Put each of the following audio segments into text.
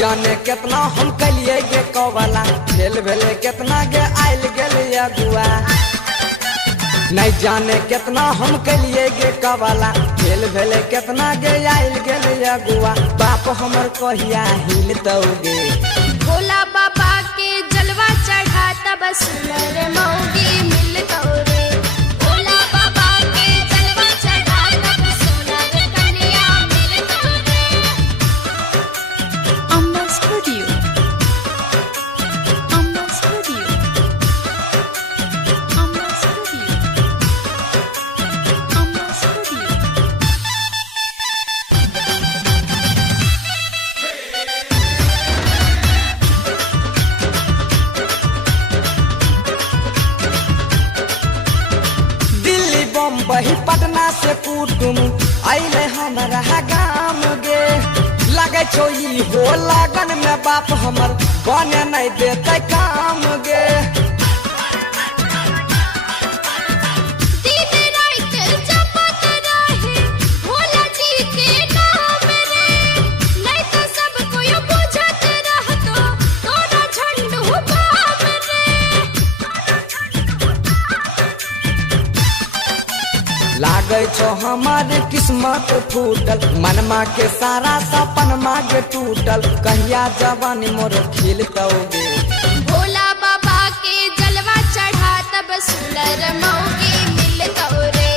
जाने कितना हम कलिए गे कवाला, खेल भेले कितना गे आयल गेले अगुआ। नहीं जाने कितना हम कलिए गे कवाला, खेल भेले कितना गे आयल गेले अगुआ। बाप हमर कहिया हिलतौगे, भोला बाबा के जलवा चढ़ा तब सुनर मौगी मिलतौ रे। भोला बाबा के जलवा चढ़ा तब सुनर कन्या मिलतौ रे। Amma Studio. Amma Studio. Amma Studio. Amma Studio. Delhi Bombay Patna से कुटुम अइले हमारा गाम गे। लगे छो ई हो लगन में बाप हमर बने नहीं देते काम गे। दिन रात जपत रहे भोला जी के नाम रे। नहीं तो सब कोई बुझत रहतो तोरा झंडू बाम रे। लागे छो हमार किस्मत फूटल, मनमा के सारा सपनमा के टूटल। कहिया जवानी मोर खिलतौगे, भोला बाबा के जलवा चढ़ा तब सुंदर मौगी मिलतौ रे।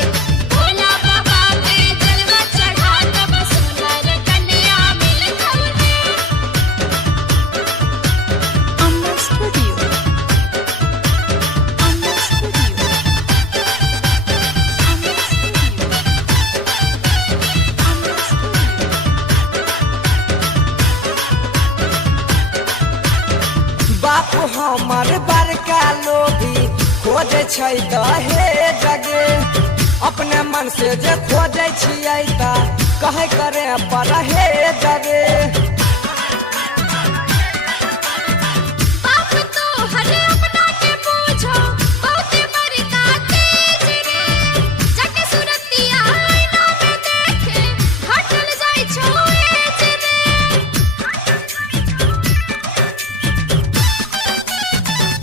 भोला बाबा के जलवा चढ़ा तब सुंदर कन्या मिलतौ रे। Amma Studio. Amma Studio. Amma Studio. Amma Studio. बाप हमर बड़का लोभी खोजे छै दहे जगे। अपने मन से जे खोजे छियै त कहे करे पर हे जगे। बाप तो हर अपना के पूछो बहुत बड़का तेज रे। जाके सुरतिया आईना में देखे घटल जाई छो एज रे।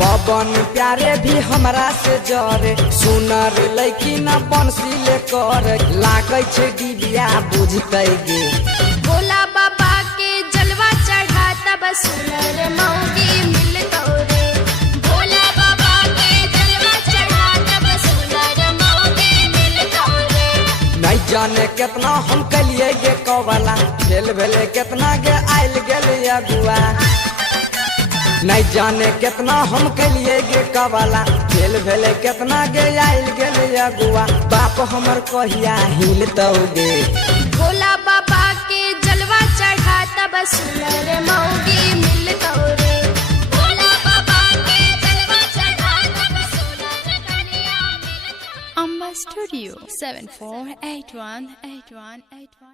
पवन प्यारे भी हमरा से जरे, सुनर लैकी न बंसी ले कर। लागे छै डिबिया बुझतै गे, भोला बाबा के जलवा चढ़ा तब सुनर मौगी मिलतौ रे। भोला बाबा के जलवा चढ़ा तब सुनर मौगी मिलतौ रे। नहीं जाने कितना हम कलिए गे कवाला, खेल भेले कितना गे आयल गेले अगुआ। नहीं जाने कितना हम कलिए गे कवाला, खेल भेले कितना गे आयल गेले अगुआ। बाप हमर कहिया हिलतौगे, भोला बाबा के जलवा चढ़ा तब सुनर मौगी मिलतौ रे। भोला बाबा के जलवा चढ़ा तब सुनर कन्या मिलतौ रे। Amma Studio. 74818181.